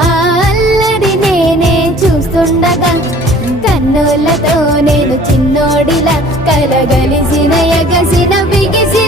ఆ అల్లరి నేనే చూస్తుండగా కన్నులతో నేను చిన్నోడిలా కలగలిసిన ఎగసిన బిగిసిన